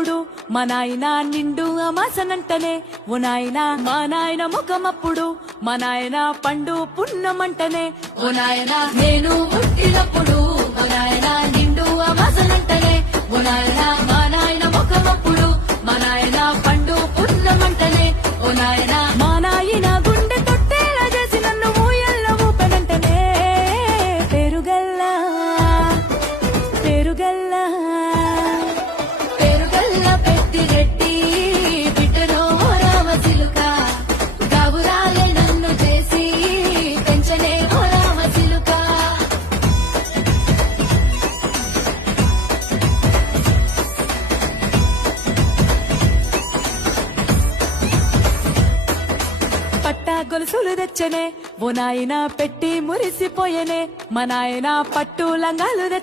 ముఖమప్పుడు మా నాయన నిండు అమాసనంటనే ఓ నాయన మా నాయన ముఖమప్పుడు మా నాయన పండు పున్నమంటనే ఓ నాయన నేను పుట్టినప్పుడు మా నాయన నిండు అమాసనంటనే ఓ నాయన మా నాయన ముఖమప్పుడు మా నాయన పండు పున్నమంటనే ఓ నాయన మా నాయన గుండె తొట్టేలా చేసి నన్ను ఊయల్ల ఊపెనంటనే పెరుగల్లా పెరుగల్లా పెరుగల్ల పెద్దిరెడ్డి బిడ్డరో రామచిలుక గౌరాలే నన్ను చేసి పెంచనే ఓ రామచిలుక పట్టా గొలుసులు తెచ్చనే ఓ నాయన పెట్టి మురిసిపోయనే మా నాయన పట్టు లంగాలు